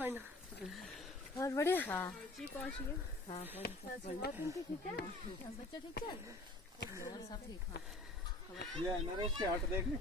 Final. और बढ़िया। हाँ जी पहुंच गए। हाँ और तुमकी ठीक है? बच्चा ठीक है? सब ठीक। हाँ ये नरेश के हाथ देख ले।